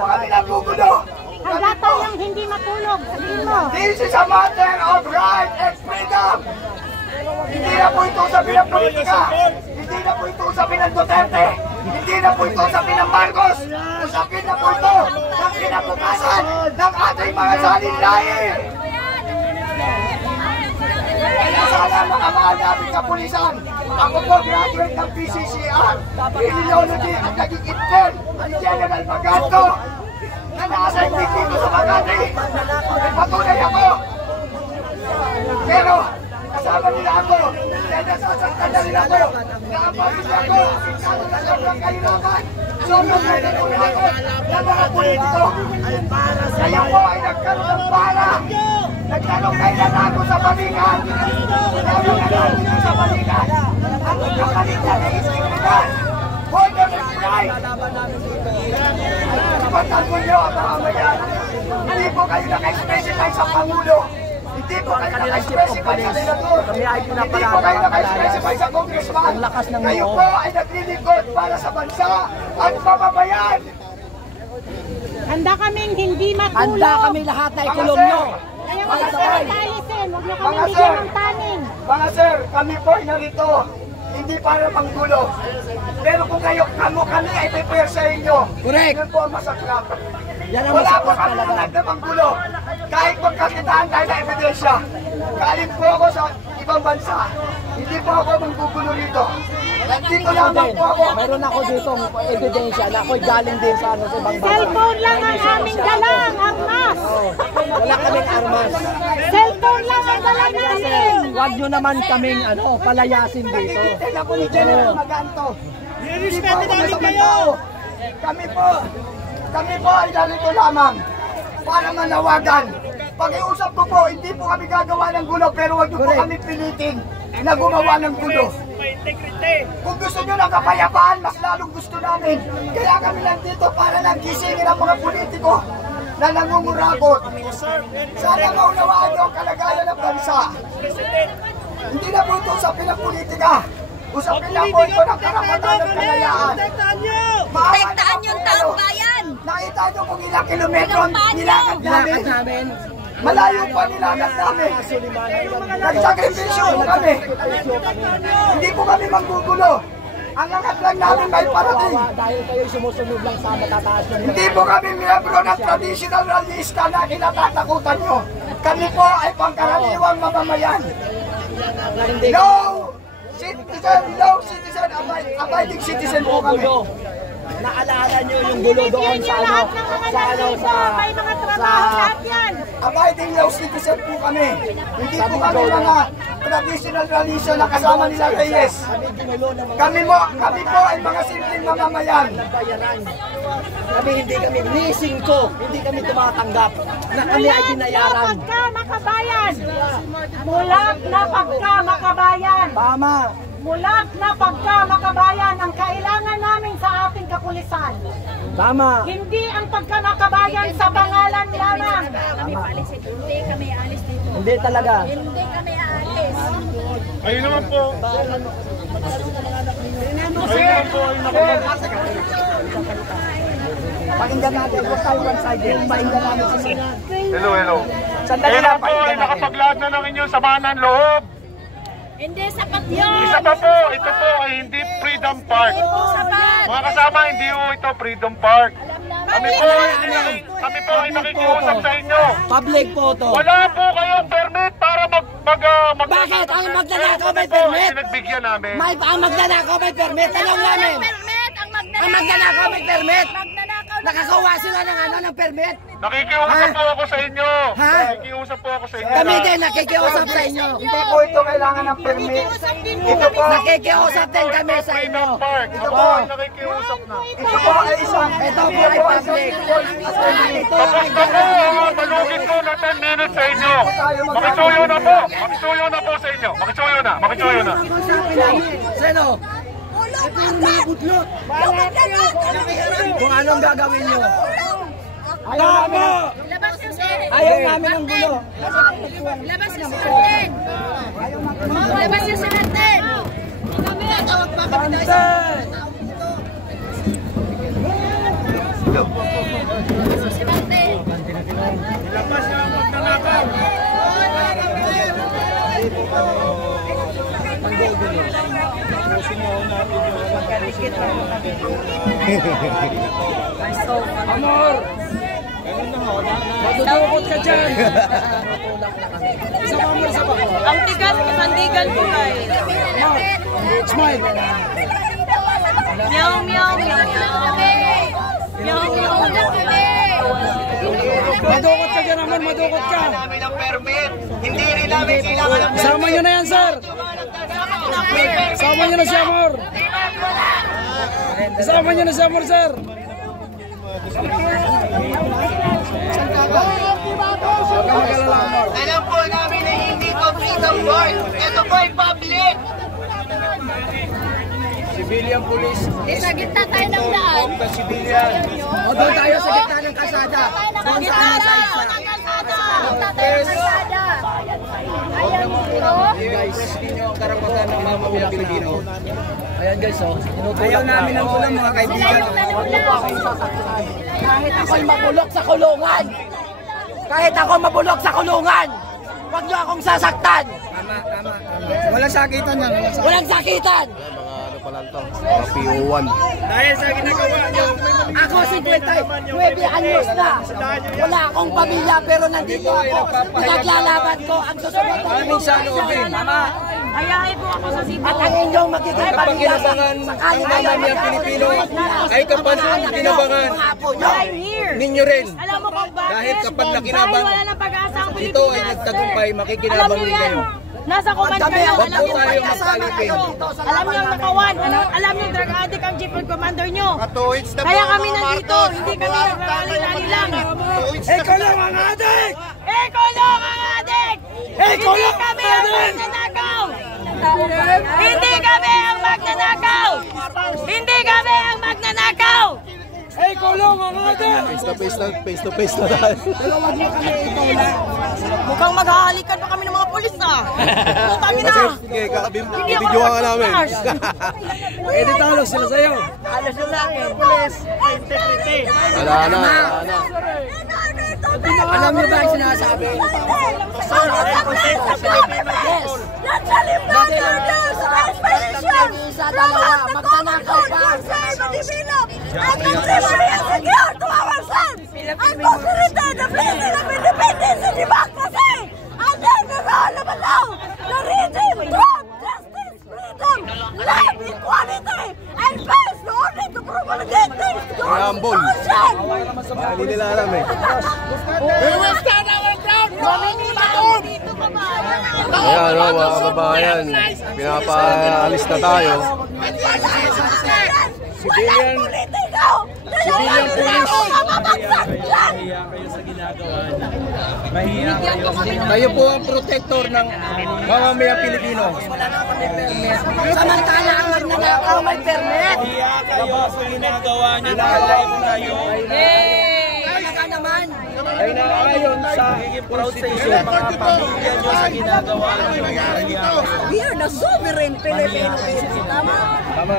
po kami nagugulo. Handa tayong hindi matulog. Sabihin mo. This is a matter of right and freedom. Hindi na po ito usapin ng politika. Hindi na po ito usapin ng Duterte. Hindi na po ito usapin ng Marcos. Usapin na po ito ng kinabukasan ng ating mga salinlain. Kaya sana mga mahal namin kapulisan, ako po graduate ng PCCR, Criminology at naging intern ni General Maganto na nasa-invite dito sa Makati. Nagpatunay ako. Pero kasama nila ako, dahil nasasaktan na nila ako, naapagin niya ako, na sobrang kahirapan, sobrang kahirapan ako ng mga politiko. Kaya po ay nagkaroon ng para. Nagtanong kailan ako sa balikan. Nagtanong kailan ako sa balikan. Ang magkakalit na istikrita. Order and right. Ipagtanggol nyo ang mga mayan. Hindi po kayo naka-specify sa Pangulo. Hindi po kayo naka-specify sa Senador. Hindi po kayo naka-specify sa Congressman. Kayo po ay naglilingkod para sa bansa at mamamayan. Handa kaming hindi matulog. Handa kami lahat na ikulong nyo. Kaya mga sir, talisin. Huwag nyo kami bigyan ng taning. Mga sir, kami po ay narito. Hindi para manggulo. Pero kung kayo, kami ay prepare sa inyo. Correct. Yun po ang masaklap. Yan ang Wala po masaklap kami talaga. na manggulo. Kahit magkakitaan tayo na ebidensya. Galing po ako sa ibang bansa. Hindi po ako manggugulo rito. Nandito lamang po ako. Mayroon ako dito ebidensya na ako'y galing din sa ibang bansa. Cellphone lang ang aming dalang, armas. Wala kaming armas. Cellphone lang ang dala namin. Huwag nyo naman kaming palayasin dito. Nagtitin ako ni General Maganto. Hindi po ako masamang tao. Kami po ay narito lamang para manawagan. Pag-iusap ko po, hindi po kami gagawa ng gulo, pero huwag nyo po kami pilitin na gumawa ng gulo. Kung gusto nyo ng kapayapaan, mas lalong gusto namin. Kaya kami lang dito para lang gisingin ang mga politiko na nangungurakot. Sana maunawaan nyo ang kalagayan ng bansa. Hindi na po ito usapin ng politika. Usapin na po ito ng karapatan ng kalayaan. Protektaan yung taong bayan. Nakita nyo kung ilang kilometro nilakad namin. Malayo pa nilakad namin. Nagsakripisyo po kami. Hindi po kami manggugulo. Ang angat lang namin may parating. Dahil kayo sumusunod lang sa matataas ng Hindi po kami miyembro ng traditional realista na kinatatakutan nyo. Kami po ay pangkaraniwang mamamayan. Abiding citizen po kami. Naalala nyo yung gulo doon sa may mga trabaho lahat yan. Abiding law citizen po kami. Hindi po kami mga traditional realista na kasama nila Reyes. Kami po ay mga simpleng mamamayan. Kami hindi kami leasing ko, hindi kami tumatanggap na kami ay binayaran. Makabayan. Mulak na pagka-makabayan. Tama. Mulak na pagka-makabayan ang kailangan namin sa ating kapulisan. Tama. Hindi ang pagka-makabayan sa pangalan lamang. Kami palis, hindi kami alis dito. Hindi talaga. Hindi kami aalis. Ayun naman po. Pakinggan natin, huwag tayo one-sided. Pakinggan natin sila. Hello. Sandali Kaya lang, po ay nakapaglahat na ng inyong samahan ng loob. Hindi sapat yun. Isa pa po, ito po ay hindi Freedom Park. Sapat. Mga kasama, hindi po ito Freedom Park. Kami po ay nakikiusap sa inyo. Public photo. Wala po kayong permit para Bakit? Ang magnanakaw may permit? Pinagbigyan namin. Ang magnanakaw may permit? Tanong namin. Ang magnanakaw may permit? Nakakawa sila ng permit? Nakikiusap po ako sa inyo. Ha? Nakikiusap po ako sa inyo. Kami din nakikiusap sa inyo. Hindi po ito kailangan ng permit. Ito po, Nakikiusap din kami sa inyo. Freedom Park. Ito po ay nakikiusap na. ito po ay isang Ito po ay public. Ito Tapos na po, malugin ko na 10 minutes sa inyo. Makisuyo na po. Makisuyo na po sa inyo. Makisuyo na. Sino? Kung anong gagawin nyo? Labas yung sir. Ayaw namin ng gulo. Labas yung sir natin. Labas yung sir natin. Bansen! gulo. Ilabas na ang magnanakaw. Amor! Madudukot ka dyan! Isa pa, Amor, isa pa. Ang tigas, kasandigan ko kay. Smile! Meow, meow, meow, meow. Meow, meow, meow. Madukot ka dyan, Amor, madukot ka! Namin ang permit. Hindi rin namin kailangan ng Isama nyo na yan, sir! Isama nyo na si Amor! Isama nyo na si Amor, sir! Alam po namin na hindi ko freedom board. Ito po ay public. Civilian police. Sa gitna tayo ng daan. O doon tayo sa gitna ng kalsada. Sa gitna tayo ng kalsada. Punta tayo ng kalsada. Ayan dito. Guys, ninyo ang karapatan ng mga mamilang Pilipino. Ayan guys, ayaw namin ang kulang mga kaibigan. Kahit ako'y mabulok sa kulungan. Kahit ako mabulok sa kulungan. Huwag niyo akong sasaktan. Tama. Walang sakitan yan. Walang sakitan. Mga PO1. Dahil sa ginagawa niyo. Ako 59 anyos na. Wala akong pamilya pero nandito ako. Pinaglalaban ko ang susunod na pamilya. Ayahin po ako sa Cebu. At ang inyong magiging pamilya sa mamamiyang Pilipino ay kapag kinabangan ninyo rin. Alam mo kung bakit? Dahil kapag Dahil nakinabang wala ng pag-asa ang Pilipinas. ito ay nagtagumpay, makikinabang rin kayo. Nasa command kayo. Wag Alam po niyo tayo pag-asa magkalipin. Alam niyo ang nakawan. Alam niyo drug addict ang chief commander niyo. Kaya kami nandito. Hindi kami naglalali lang. Ikaw lang ang adik! Ikaw lang ang adik! Ikaw Hindi lang kami ang ang adik! magnanakaw! Hindi kami ang magnanakaw! Hindi kami ang magnanakaw! Ikaw lang ang adik! Face to face na tayo. Dalawag mo kami ikaw lang. Mukhang maghahalikan pa kami ng mga pulis ah! Putang ina! Sige, Hindi ako nagpapars! Edit talo sila sa'yo. Alas na sa akin, pulis! Wala na. Alam niyo ba ang sinasabi? Sa dalawa, magtanakaw pa. Rambol. Hindi nila alam eh. Ayan o mga kababayan, pinapaalis na tayo. Civilian police. Tayo po ang protector ng mamamayang Pilipino. Samantala ang magnanakaw may permit. Hiya kayo sa ginagawa niyo. Live kayo. Kaya ka naman. Ay naayon sa proud sa inyo, mga pamilya niyo sa ginagawa niyo. We are the sovereign Filipino. Tama? Tama.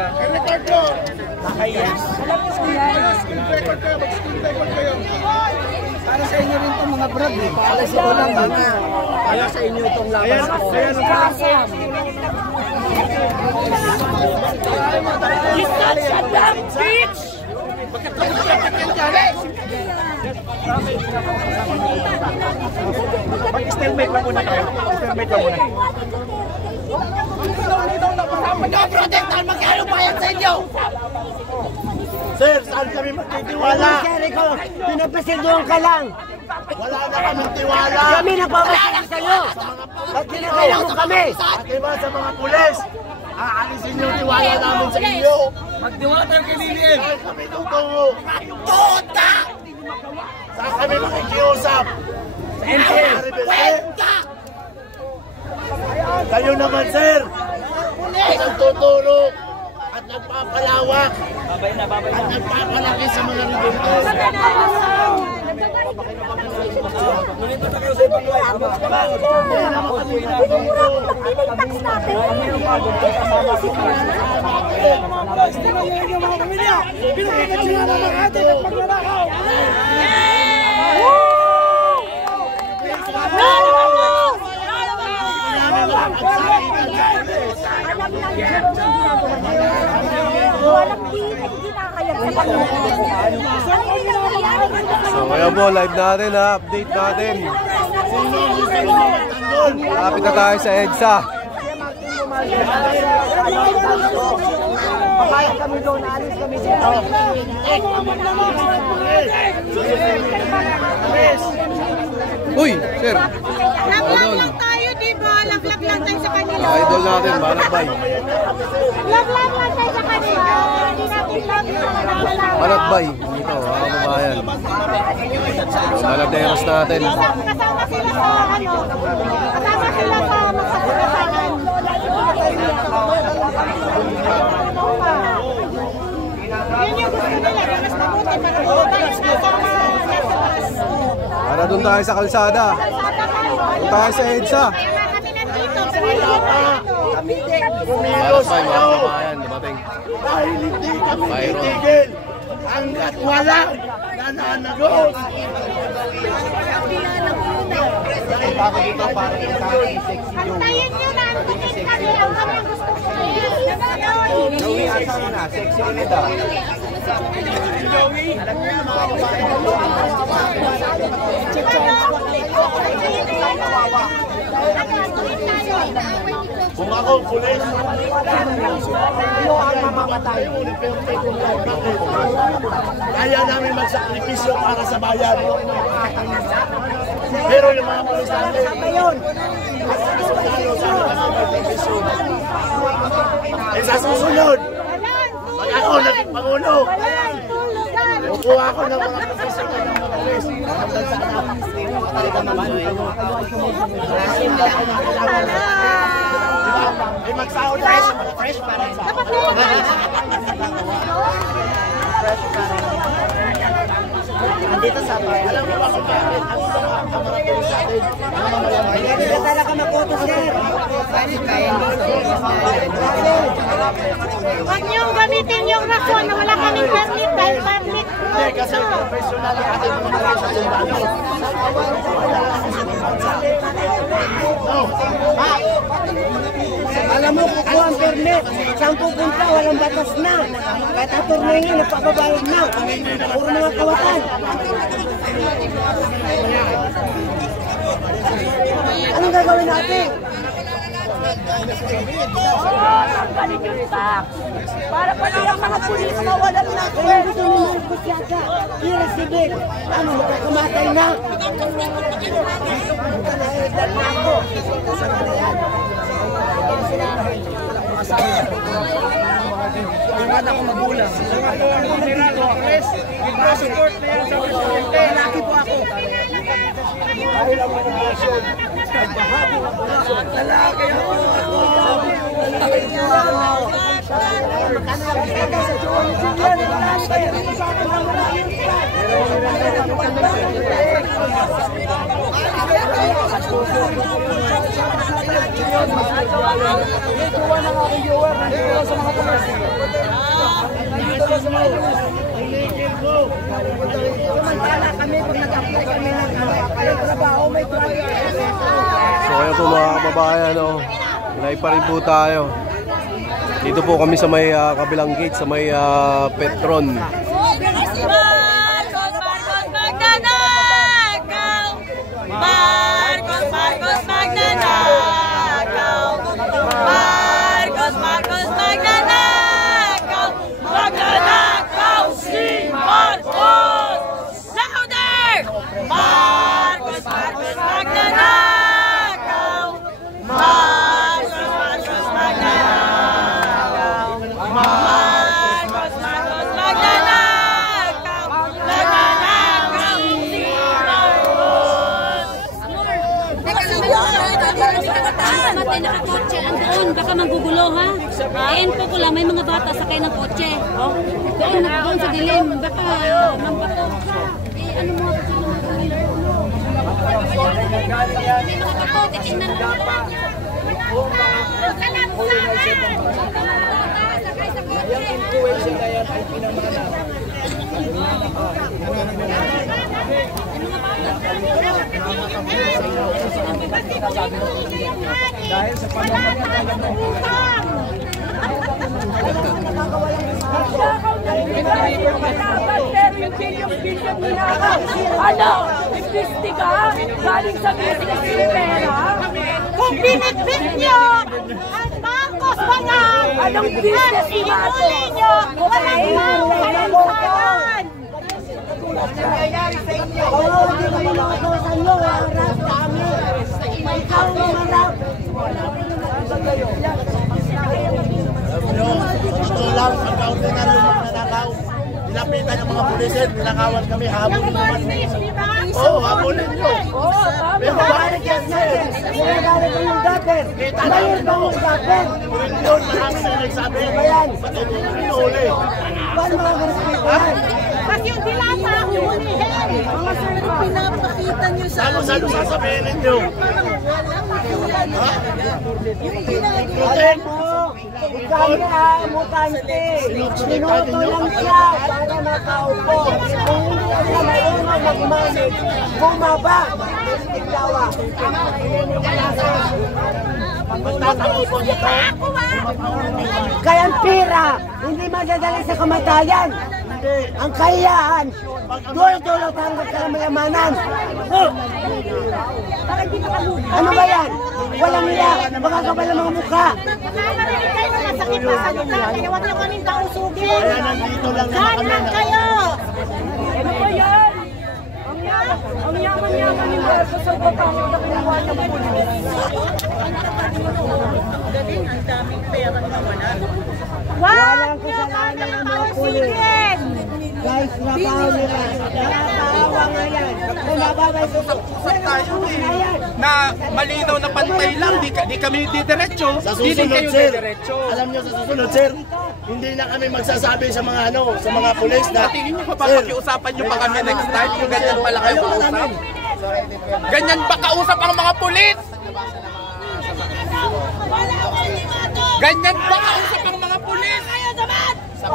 Para sa inyo rin itong mga brad eh. Para sa inyo lang mga. Para sa inyo itong laban ko. You such a damn bitch! Mag-stalemate lang muna tayo. Stalemate lang muna. Mag-protectan, magkano bayad sa inyo? Sir, saan kami magtitiwala? Sir, ikaw, pinapasildoan ka lang. Wala na kami tiwala. Kami nagpapasildoan sa'yo. Ba't kinakailan mo kami? Pati ba sa mga pulis? Aalisin yung tiwala namin sa inyo. Magdiwala tayo kay Lilian. Saan kami tutungo? Tuta! Saan kami makikiusap? Sa NPA. Kayo naman, sir. Nagtutulog at nagpapalawak at nagpapalaki sa mga rebelde. So kaya po, live natin ha, update natin. Lapit na tayo sa EDSA. Papayag kami doon, alis kami dito. Uy, sir. Laglag lang tayo, diba? Laglag lang tayo sa kanila. Idol natin, Balakbay. Laglag lang tayo sa kanila. Hindi natin laglag. Balakbay. Ito, kababayan. Baladeros natin. Kasama sila sa ano? Kasama sila sa magsasakalan. Yun yung gusto nila. Mas mabuti para tayo Para doon tayo sa kalsada. Doon tayo sa EDSA. kaya kami nandito. Balakbay, mga kababayan. Dumating. Dahil hindi kami titigil hanggat walang nananagot. Antayin nyo na. Antayin kami. Ang kami gusto Kung ako pulis, kaya namin magsakripisyo para sa bayan. Pero yung mga pulis natin, eh sa susunod, pag ako naging Pangulo, kukuha ako ng mga professional ng mga pulis. Hanggang sana, talagang ay magsahod tayo sa mga fresh para sa Andito sa bayan. Alam mo ba kung bakit ang mga pulis natin, ang mga malamay? Hindi talaga makoto, sir. Huwag niyong gamitin yung rason na wala kaming permit dahil permit. Hindi, kasi professional ang ating mga professional. Alam mo, kukuha ang permit. Saan pupunta, walang batas na. Kahit ang turno nga, nagpapabayad na. Puro mga kawatan. Anong gagawin natin? Galing yung tax. Para pala yung mga pulis mawalan na. Kaya gusto nyo mga kusyada. I-receive. Ano, magkakamatay na. Dal na ako. Ingatan ako magulang. Support na yan sa presidente. Laki po ako. Dahil ang mga nasyon, nagbahagi ng posisyon. Lalaki ako. So kaya po mga kababayan, live pa rin po tayo. Dito po kami sa may kabilang gate, sa may Petron. Nakakotse doon, baka manggugulo ha. Ayan po ko lang, may mga bata sakay ng kotse. Doon sa dilim, baka mampato. Ano mo Yung influencer na yan ay pinamana. Dahil sa pamamagitan ng utang. Pero yung bilyon ninakaw. Ano? Imbestiga? Galing sa business yung pera? Kung binitbit nyo ang Marcos Bangang, Anong business ni Marcos? inuli nyo, walang masalansalan. Nangyayari sa inyo. Oo, hindi naman nakakawasan nyo. Harap kami. Ikaw ang harap. Ito lang, pagka-ordinaryo magnanakaw. Nilapitan yung mga pulisin, ninakawan kami, habulin naman. Oo, habulin nyo. Pero bakit yan, sir? Nagalit ang yung dapper. Mayroon ba yung dapper? Yun, marami na nagsabi. Ba't hindi nyo inuuli? Paano makakarespitan? Kasi yung dilata ang hulihin. Mga sir, pinapakita nyo sa Salo-salo sasabihin ninyo. Alam mo, kanya mutante. Sinuto lang siya para makaupo. Kung hindi siya mayroon mag-manage, bumaba. Tiglawa. Magtatapos dito. Kaya ang pira, hindi madadala sa kamatayan. Ang kayaan, dulo-dulo hanggang kamayamanan. Ano ba yan? Walang iya, makakabal ang mga mukha. Nakakarinig kayo na sakit na salita, kaya huwag nyo kaming kausugin. Kaya nandito lang naman kami. Saan kayo? Ano ba yan? Ang yaman-yaman ni Marcos ang patawag na kinuha ng pulis. Huwag nyo kaming kausigin. Guys, trabaho nila. Nakakaawa nga yan. Kung nababay ko, Tayo na malinaw na pantay lang, di kami didiretso. Sa Di din susunod, kayo sir. didiretso. Alam nyo sa susunod, sir. Hindi na kami magsasabi sa mga sa mga pulis na, Tingin nyo pa ba pakiusapan nyo pa kami next time kung ganyan pala kayo kausap? Ganyan ba kausap ang mga pulis? Ganyan ba kausap ang mga pulis?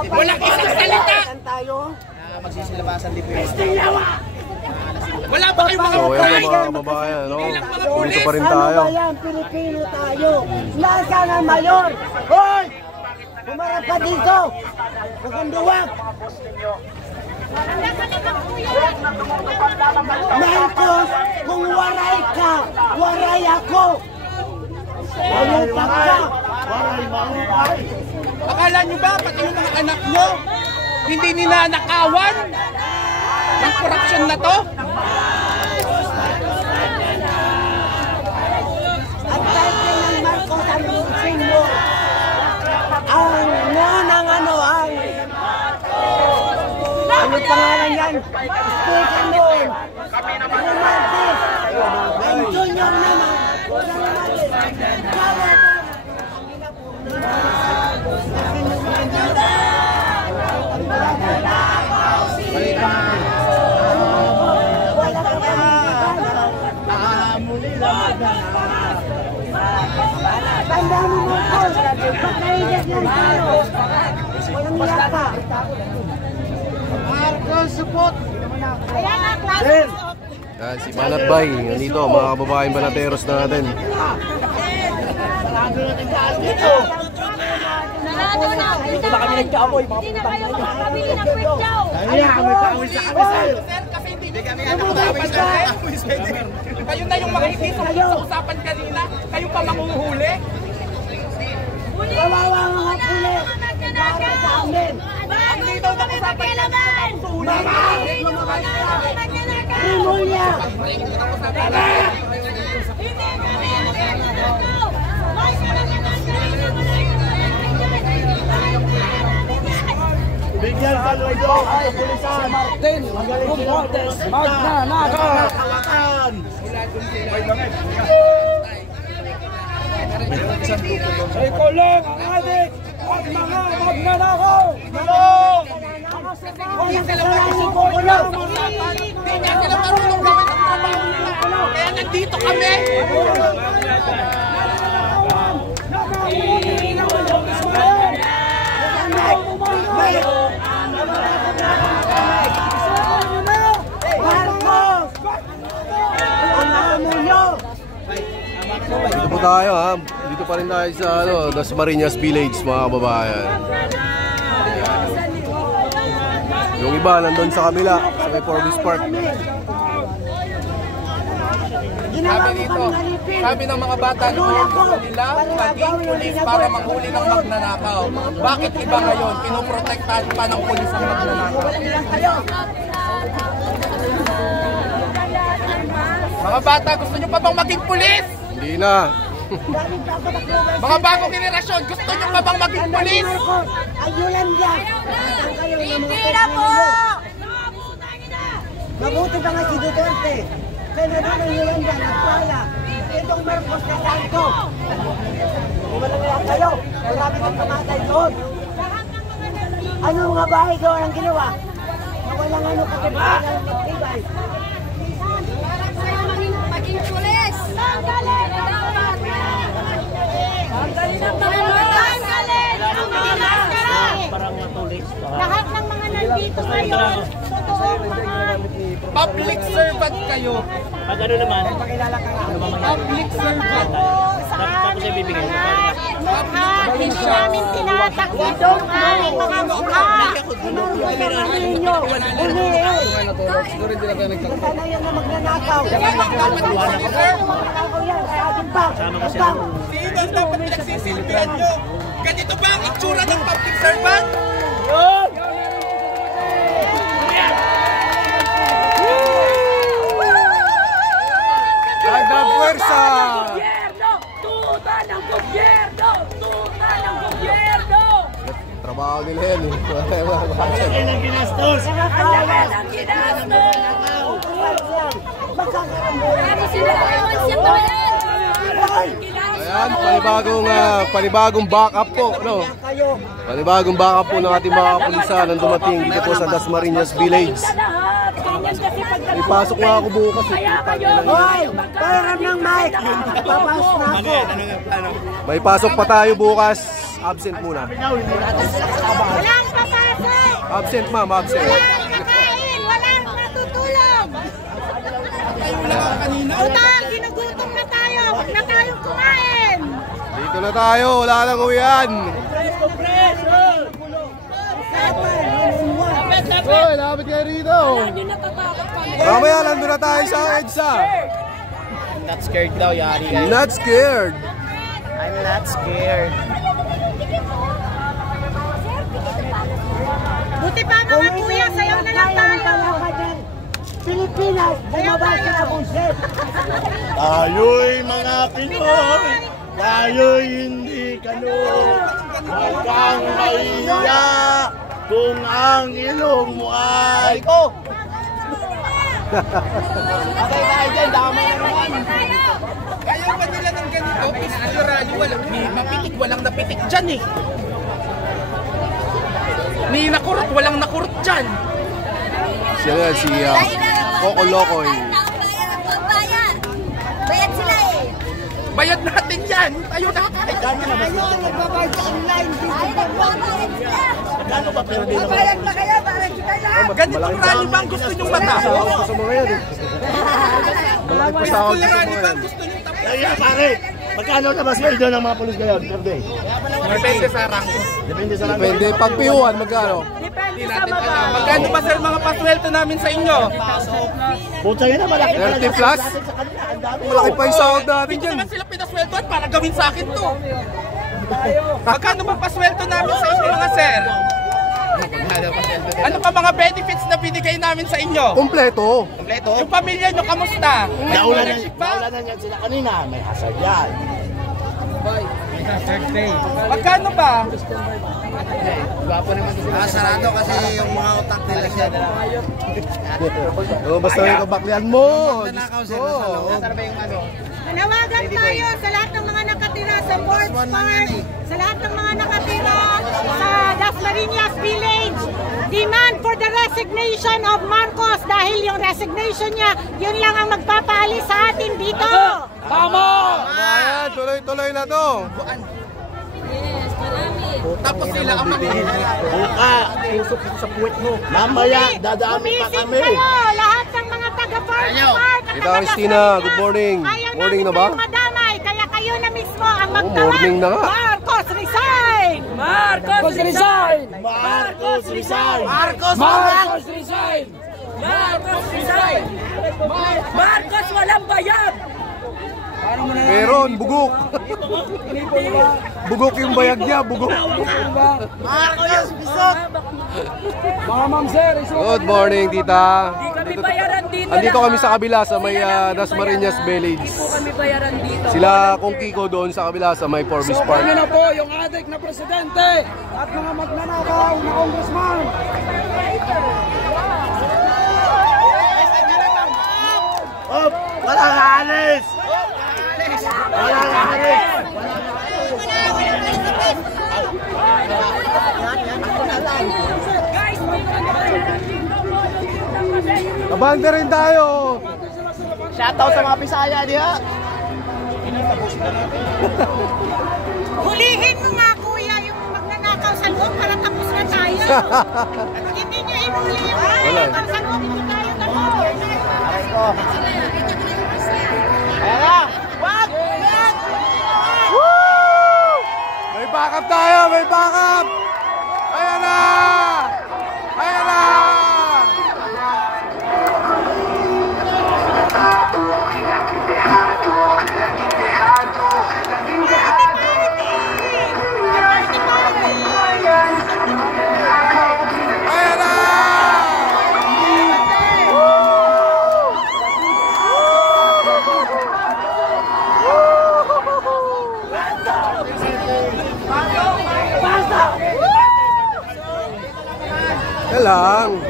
Walang isang salita! Wala ba kayong mga So ayan pulis? po mga kababayan, no? Dito pa rin ano tayo. ba yan? Pilipino tayo. Nasaan ang mayor? Hoy! Pumarap ka dito! Huwag kang duwag! Marcos, kung waray ka, waray ako! Malupag ka! Akala nyo ba pati yung mga anak nyo hindi ninanakawan ng korupsyon na to? Ang title ng Marcos ang lusin mo. Ang nonang ano pangalan yan? Speaker noon. Romantis. Ang junior naman. Tanda mo mo po. Pagkainit ng talo. Walang niya pa. Marcos, support. Ayan na, klase. Yan, si Banatbay, nandito, mga kababaeng banateros natin. Narado na. Dito ba kami nagkaamoy? Hindi na kayo makakabili ng quick daw. Kaya kami pawis sa kami, sir. Kayo na yung mga hindi sumunod sa usapan kanina. Kayo pa manguhuli. Kawawa mga puli. Para sa amin. Hindi daw kami magkailangan. Hindi daw kami magkailangan. Rimulya. Hindi kami magkailangan. Bigyan saludo ang pulisan. Martin, magaling sila. Magnanakaw. Ay kulong ang adik at mga magnanakaw. Kulong! Hindi sila marunong kukulong. Hindi niya sila marunong gawin ang trabaho nila. Kaya nandito kami. Dito po tayo ha. Dito pa rin tayo sa Dasmariñas Village mga kababayan. Yung iba nandun sa kabila, sa may Forbes Park. Sabi dito, sabi ng mga bata noon, nila maging pulis para manghuli ng magnanakaw. Bakit iba ngayon? Pinoprotektahan pa ng pulis ang magnanakaw. Mga bata, gusto nyo pa bang maging pulis? Hindi na. Mga bagong generasyon, gusto nyo pa bang maging pulis? Hindi na po! Mabuti pa nga si Duterte. Senador ng Yolanda, nagpala. Itong Marcos na santo. Walang lang kayo. Marami kang kamatay doon. Ano mga bahay doon ang ginawa? Walang ano katibay ng matibay. Maging pulis! Tanggalin! Tanggalin ang mga tanggalin! Ang mga maskara! Lahat ng mga nandito ngayon, totoong mga Public servant kayo. Pag ano naman, Public servant. tapos ay bibigay. Lahat, hindi namin tinatakbo doon aming mga mukha. Sana yan na magnanakaw. Sino ang dapat pinagsisilbihan nyo? Ganito ba ang itsura ng public servant? Agad puwersa! Tuta ng gobyerno! Tuta ng gobyerno! Trabaho nila yan eh. Ay, nang ginastos! Ang lakas ang ginastos! Ano sila naman siya ba yan? Ayan, panibagong backup po, no? Panibagong backup po ng ating mga kapulisan nang dumating dito po sa Dasmariñas Village. Ipasok nga ako bukas eh. Hoy! Parang ng mic! Papasok na ako! May pasok pa tayo bukas. Absent muna. Walang papasok! Absent ma'am, absent. Walang kakain! Walang matutulog! Utang! Ginugutom na tayo! Huwag na tayong kumain! Dito na tayo, wala nang uwian. Hoy, lapit kayo rito. Mamaya, nandun na tayo sa EDSA. Not scared daw, yari kayo. Not scared. I'm not scared. Buti pa mga kuya, sayaw na lang tayo! Pilipinas, bumaba sa buset. Tayo'y mga Pinoy, tayo'y hindi kanong. Huwag kang maiya kung ang ilong mo ay ko. Okay tayo dyan, dama na naman. Kaya ba nila ng ganito? Peaceful rally, mapitik, walang napitik dyan eh. Ni nakurot, walang nakurot dyan. Sila si Coco Locoy. Bayad sila eh! Bayad natin yan. Tayo na. Ayun, nagbabayad sa online. Ay, nagbabayad sila! Gano'n ba pero di naman? Bayad na kayo, para kita yan. Ganitong rally ba ang gusto nyong matapos? Malaki pa sa mga yan eh. Malaki pa sa Peaceful mga rally ba yan. ang gusto nyong tapos? Kaya pare, magkano na ba sweldo ng mga polis ngayon per day? Depende sa rank. Depende sa lang. Depende, pagpiyuhan, magkano? Hindi natin alam. Magkano ba sir mga paswelto namin sa inyo? Putang ina, malaki pa 30 plus? sa kanila. Ang dami. Malaki pa yung sahod natin Hindi dyan. naman sila pinasweldoan para gawin sa akin to. Magkano ba paswelto namin sa inyo mga sir? Ano pa mga benefits na binigay namin sa inyo? Kompleto. Yung pamilya nyo, kamusta? May scholarship ba? Naulanan yan sila kanina. May hazard yan. Magkano ba? Sarado kasi yung mga utak nila siya. Basta yung kabaklian mo. Nanakaw sila sa loob. Nawagan tayo sa lahat ng mga nakatira sa Forbes Park, sa lahat ng mga nakatira sa Dasmariñas Village. Demand for the resignation of Marcos dahil yung resignation niya, yun lang ang magpapaalis sa atin dito. Tama! Ayan, tuloy-tuloy na to. Yes, marami. Tapos sila ang Buka, tusok sa puwet mo. Mamaya, dadami pa kami. Kayo, lahat ng mga taga-Forbes Park. Tita Christina, good morning. Morning na ba? Madamay, kaya kayo na mismo ang magtawag. Morning na nga. Marcos resign! Marcos resign! Marcos resign! Marcos resign! Marcos resign! Marcos walang bayad! Meron, bugok. Bugok yung bayag niya, bugok. Marcos bisot! Mga ma'am sir, Good morning, tita. Hindi kami bayaran dito. Andito kami sa kabila sa may Dasmariñas Village. Hindi po kami bayaran dito. Sila kung Kiko doon sa kabila sa may Forbes Park. na po yung adik na presidente at mga magnanakaw na congressman. Oh, walang alis! Walang alis! Kabanda rin tayo. Shoutout sa mga Bisaya diha. Hulihin mo nga kuya yung magnanakaw sa loob para tapos na tayo. Hindi niya inuli yung magnanakaw sa loob, hindi tayo tapos. Ayan na. Wag! Woo! May backup tayo, may backup. Ayan na! Ayan na! Lang.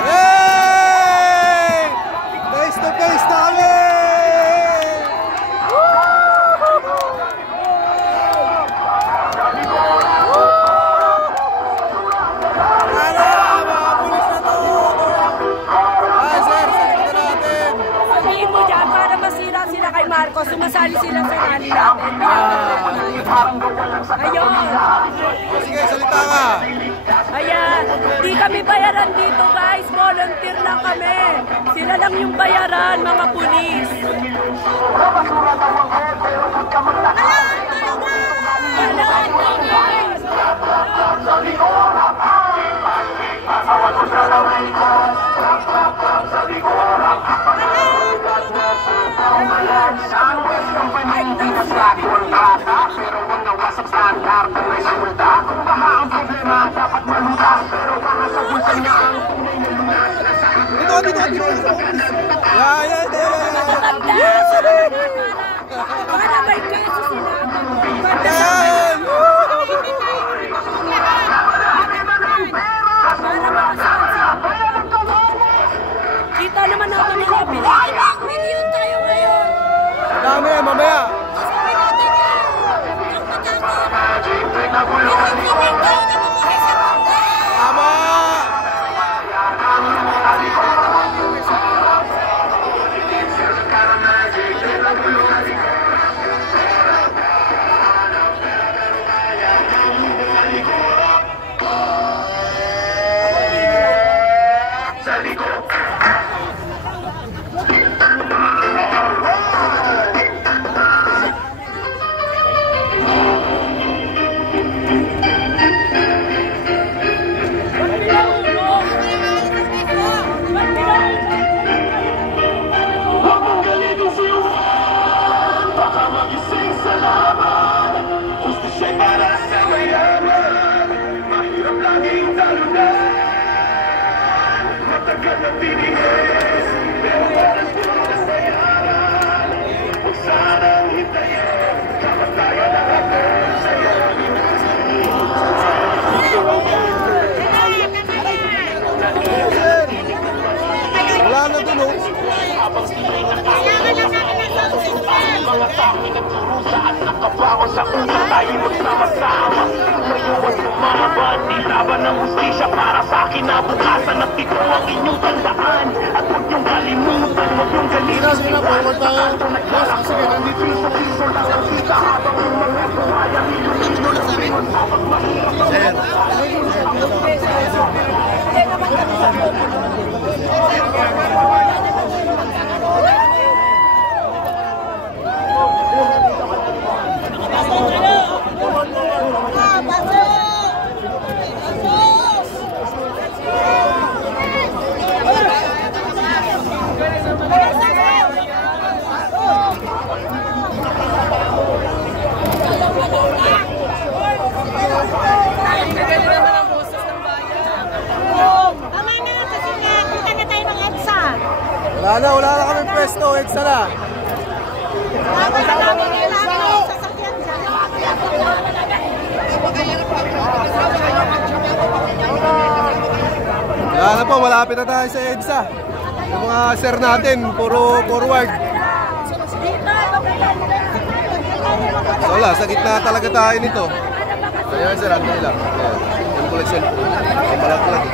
Hey! Face to face na kami! Sabihin mo dyan para masira sila kay Marcos, sumasali sila sa rally natin. Ayun. Sige, salita ka. Ayan, di kami bayaran dito guys, volunteer lang kami. Sila lang yung bayaran, mga pulis. Para may kaso sila. Kita naman natin mga million tayo ngayon. Dami, mamaya. Tama! Wala na dun, oh. Kailangan lang natin ng sound system. Mga tao nagdurusa at nakabawa sa una tayo magsama-sama. Mayuwas lumaban, nilaban ng hustisya para sa kinabukasan at ito ang inyong tandaan. At huwag niyong kalimutan, huwag niyong galitan. Sige, forward tayo. Sige, nandito yung piso lang ang kita habang yung mga buhaya nilulino na sa rin. Wala na kami pwesto, EDSA na. Wala na po, malapit na tayo sa EDSA. Yung mga sir natin, puro forward. So wala, sa gitna talaga tayo nito. Ayan sir, ano nila. Ayan, yung collection. Ang malaglag.